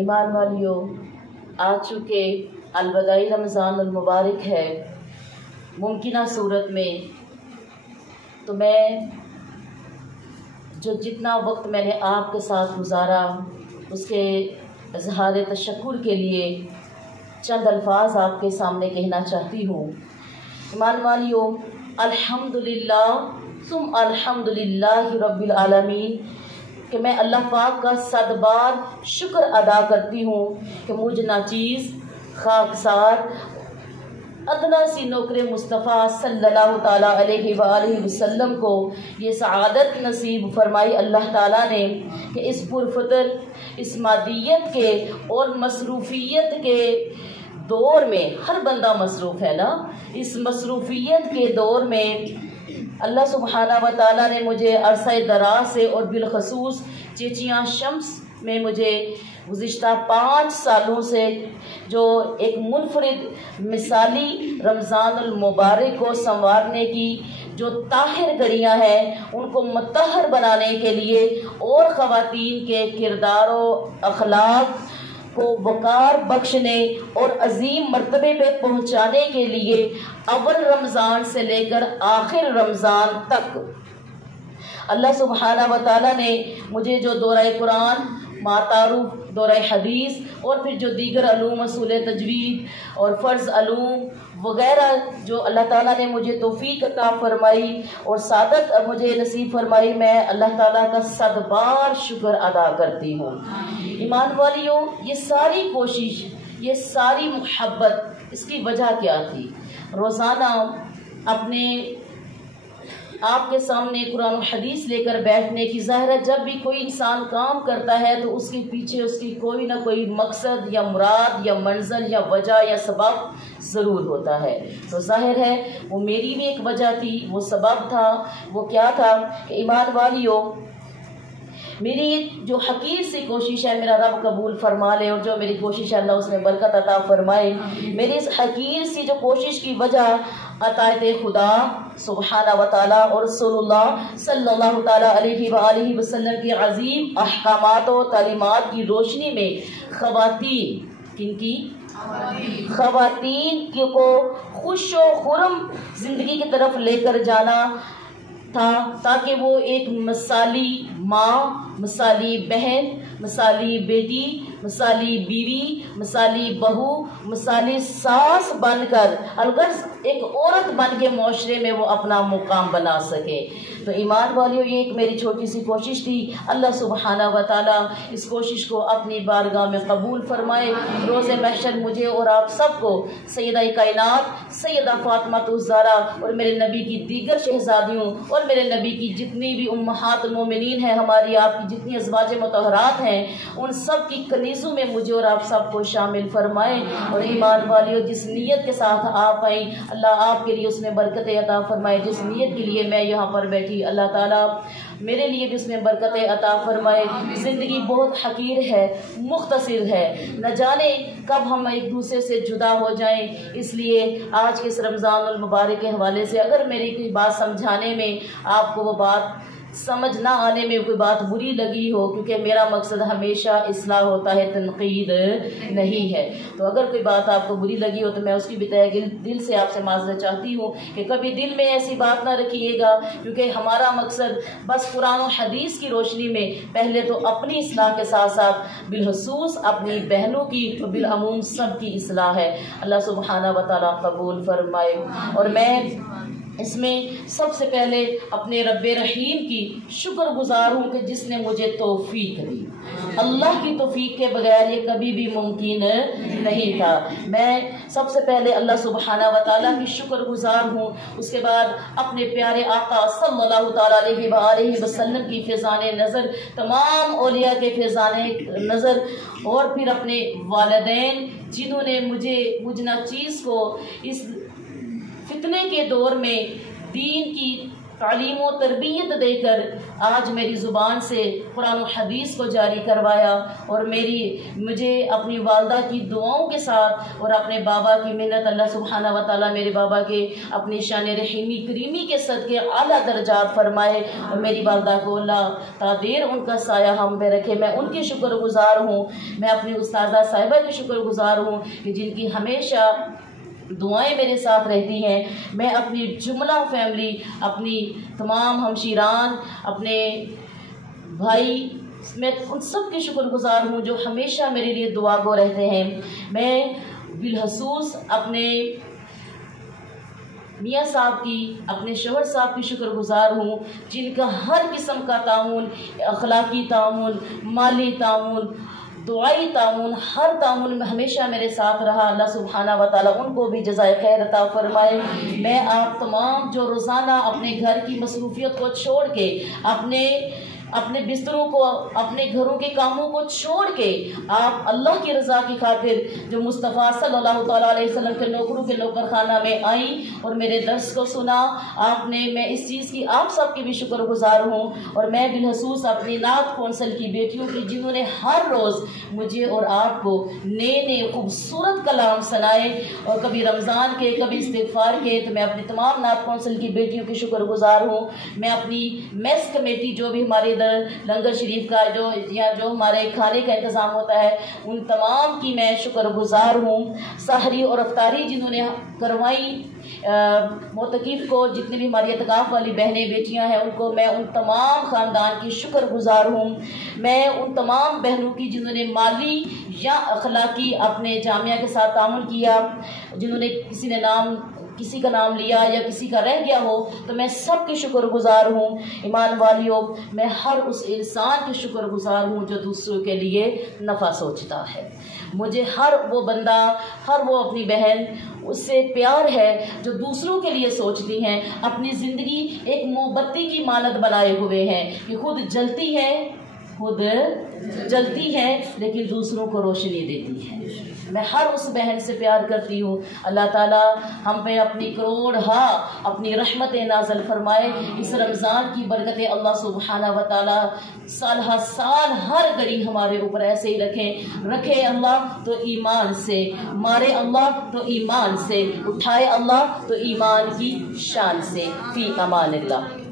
ایمان والیوں، آج چونکہ الوداعی رمضان المبارک ہے، ممکنہ صورت میں تو میں جتنا وقت میں نے آپ کے ساتھ گزارا اس کے اظہار تشکر کے لیے چند الفاظ آپ کے سامنے کہنا چاہتی ہوں۔ ایمان والیوں، الحمدللہ ثم الحمدللہ رب العالمین کہ میں اللہ پاک کا 100 بار شکر ادا کرتی ہوں کہ مجھ ناچیز خاکسار ادنا سی نوکر مصطفیٰ صلی اللہ تعالیٰ علیہ وآلہ وسلم کو یہ سعادت نصیب فرمائی اللہ تعالیٰ نے کہ اس پرفطر، اس مادیت کے اور مصروفیت کے دور میں، ہر بندہ مصروف ہے نا، اس مصروفیت کے دور میں اللہ سبحانہ و تعالیٰ نے مجھے عرصہ دراز سے اور بالخصوص چیچیاں شمس میں مجھے گزشتہ 5 سالوں سے جو ایک منفرد مثالی رمضان المبارک کو سنوارنے کی جو طاہر گھڑیاں ہیں ان کو مطہر بنانے کے لیے اور خواتین کے کردار و اخلاق کو وقار بخشنے اور عظیم مرتبے پہ پہنچانے کے لیے اول رمضان سے لے کر آخر رمضان تک اللہ سبحانہ و تعالیٰ نے مجھے جو دورہ قرآن، معتعارف دورہ حدیث اور پھر جو دیگر علوم اصول تجوید اور فرض علوم وغیرہ جو اللہ تعالیٰ نے مجھے توفیق عطا فرمائی اور سعادت مجھے نصیب فرمائی، میں اللہ تعالیٰ کا 100 بار شکر ادا کرتی ہوں۔ ایمان والیوں، یہ ساری کوشش، یہ ساری محبت، اس کی وجہ کیا تھی؟ روزانہ اپنے آپ کے سامنے قرآن و حدیث لے کر بیٹھنے کی، ظاہر ہے جب بھی کوئی انسان کام کرتا ہے تو اس کے پیچھے اس کی کوئی نہ کوئی مقصد یا مراد یا منزل یا وجہ یا سبب ضرور ہوتا ہے، تو ظاہر ہے وہ میری بھی ایک وجہ تھی، وہ سبب تھا۔ وہ کیا تھا کہ ایمان والیوں، میری جو حقیر سی کوشش ہے میرا رب قبول فرما لے، اور جو میری کوشش ہے اللہ اس میں برکت عطا فرمائے۔ میری اس حقیر سی جو کوشش کی وجہ عطایت خدا سبحانہ و تعالیٰ اور رسول اللہ صلی اللہ تعالیٰ علیہ وآلہ وسلم کی عظیم احکامات و تعلیمات کی روشنی میں خواتین، کن کی؟ خواتین کو خوش و خرم زندگی کی طرف لے کر جانا تھا، تاکہ وہ ایک مثالی ماں، مثالی بہن، مثالی بیٹی، مثالی بیوی، مثالی بہو، مثالی ساس بن کر الغرض ایک عورت بن کے معاشرے میں وہ اپنا مقام بنا سکے۔ تو ایمان والیوں، یہ ایک میری چھوٹی سی کوشش تھی، اللہ سبحانہ و تعالیٰ اس کوشش کو اپنی بارگاہ میں قبول فرمائے۔ روز محشر مجھے اور آپ سب کو سیدہ کائنات سیدہ فاطمہ الزہرا اور میرے نبی کی دیگر شہزادیوں اور میرے نبی کی جتنی بھی امہات المومنین ہیں، ہماری آپ کی جتنی ازواج مطہرات ہیں، ان سب کی کنیزوں میں مجھے اور آپ سب کو شامل فرمائے۔ اور ایمان والیوں، جس نیت کے ساتھ آپ آئیں اللہ آپ کے لیے اس میں برکت عطا فرمائے، جس نیت کے لیے میں یہاں پر بیٹھی اللہ تعالیٰ میرے لیے بھی اس میں برکت عطا فرمائے۔ زندگی بہت حقیر ہے، مختصر ہے، نہ جانے کب ہم ایک دوسرے سے جدا ہو جائیں، اس لیے آج کے اس رمضان المبارک کے حوالے سے اگر میری کوئی بات سمجھانے میں آپ کو وہ بات سمجھ نہ آنے میں کوئی بات بری لگی ہو، کیونکہ میرا مقصد ہمیشہ اصلاح ہوتا ہے، تنقید نہیں ہے، تو اگر کوئی بات آپ کو بری لگی ہو تو میں اس کی بھی تہہ دل سے آپ سے معذرت چاہتی ہوں کہ کبھی دل میں ایسی بات نہ رکھیے گا، کیونکہ ہمارا مقصد بس قرآن و حدیث کی روشنی میں پہلے تو اپنی اصلاح کے ساتھ ساتھ بالخصوص اپنی بہنوں کی اور بالعموم سب کی اصلاح ہے۔ اللہ سبحانہ و تعالیٰ قبول فرمائے۔ اور میں اس میں سب سے پہلے اپنے رب رحیم کی شکر گزار ہوں کہ جس نے مجھے توفیق دی۔ اللہ کی توفیق کے بغیر یہ کبھی بھی ممکن نہیں تھا۔ میں سب سے پہلے اللہ سبحانہ و تعالیٰ کی شکر گزار ہوں، اس کے بعد اپنے پیارے آقا صلی اللہ تعالیٰ علیہ وآلہ وسلم کی فیضان نظر، تمام اولیاء کے فیضان نظر، اور پھر اپنے والدین جنہوں نے مجھ ناچیز کو اس فتنے کے دور میں دین کی تعلیم و تربیت دے کر آج میری زبان سے قرآن و حدیث کو جاری کروایا، اور مجھے اپنی والدہ کی دعاؤں کے ساتھ اور اپنے بابا کی منت، اللہ سبحانہ و تعالیٰ میرے بابا کے اپنی شان رحیمی کریمی کے صدقے اعلیٰ درجات فرمائے، اور میری والدہ کو اللہ تا دیر ان کا سایہ ہم پہ رکھے۔ میں ان کی شکر گزار ہوں، میں اپنی استاذہ صاحبہ کی شکر گزار ہوں کہ جن کی ہمیشہ دعائیں میرے ساتھ رہتی ہیں۔ میں اپنی جملہ فیملی، اپنی تمام ہمشیران، اپنے بھائی، میں ان سب کی شکر گزار ہوں جو ہمیشہ میرے لیے دعا گو رہتے ہیں۔ میں بالخصوص اپنے میاں صاحب کی، اپنے شوہر صاحب کی شکر گزار ہوں، جن کا ہر قسم کا تعاون، اخلاقی تعاون، مالی تعاون، دعائی تعاون، ہر تعاون میں ہمیشہ میرے ساتھ رہا۔ اللہ سبحانہ و تعالیٰ ان کو بھی جزائے خیر عطا فرمائے۔ میں آپ تمام جو روزانہ اپنے گھر کی مصروفیت کو چھوڑ کے، اپنے بستروں کو، اپنے گھروں کے کاموں کو چھوڑ کے آپ اللہ کی رضا کی خاطر جو مصطفیٰ صلی اللہ تعالیٰ علیہ وسلم کے نوکروں کے نوکر خانہ میں آئیں اور میرے درس کو سنا آپ نے، میں اس چیز کی آپ سب کی بھی شکر گزار ہوں۔ اور میں بالخصوص اپنی نعت کونسل کی بیٹیوں کی، جنہوں نے ہر روز مجھے اور آپ کو نئے نئے خوبصورت کلام سنائے، اور کبھی رمضان کے، کبھی استغفار کے، تو میں اپنی تمام نعت کونسل کی بیٹیوں کی شکر گزار ہوں۔ میں اپنی میس کمیٹی، جو بھی ہمارے لنگر شریف کا جو ہمارے کھانے کا انتظام ہوتا ہے، ان تمام کی میں شکر گزار ہوں۔ سحری اور افطاری جنہوں نے کروائی، معتکف کو، جتنی بھی ہماری اعتکاف والی بہنیں بیٹیاں ہیں، ان کو میں ان تمام خاندان کی شکر گزار ہوں۔ میں ان تمام بہنوں کی جنہوں نے مالی یا اخلاقی اپنے جامعہ کے ساتھ تعاون کیا، جنہوں نے کسی کا نام لیا یا کسی کا رہ گیا ہو، تو میں سب کی شکر گزار ہوں۔ ایمان والیوں، میں ہر اس انسان کی شکر گزار ہوں جو دوسروں کے لیے نفع سوچتا ہے۔ مجھے ہر وہ بندہ، ہر وہ اپنی بہن، اس سے پیار ہے جو دوسروں کے لیے سوچتی ہیں، اپنی زندگی ایک موم بتی کی مانند بنائے ہوئے ہیں کہ خود جلتی ہے لیکن دوسروں کو روشنی دیتی ہے۔ میں ہر اس بہن سے پیار کرتی ہوں۔ اللہ تعالیٰ ہم پہ اپنی اپنی رحمت نازل فرمائے۔ اس رمضان کی برکتیں اللہ سبحانہ و تعالیٰ سال ہر سال ہر گھڑی ہمارے اوپر ایسے ہی رکھے اللہ تو ایمان سے، مارے اللہ تو ایمان سے، اٹھائے اللہ تو ایمان کی شان سے۔ فی امان اللہ۔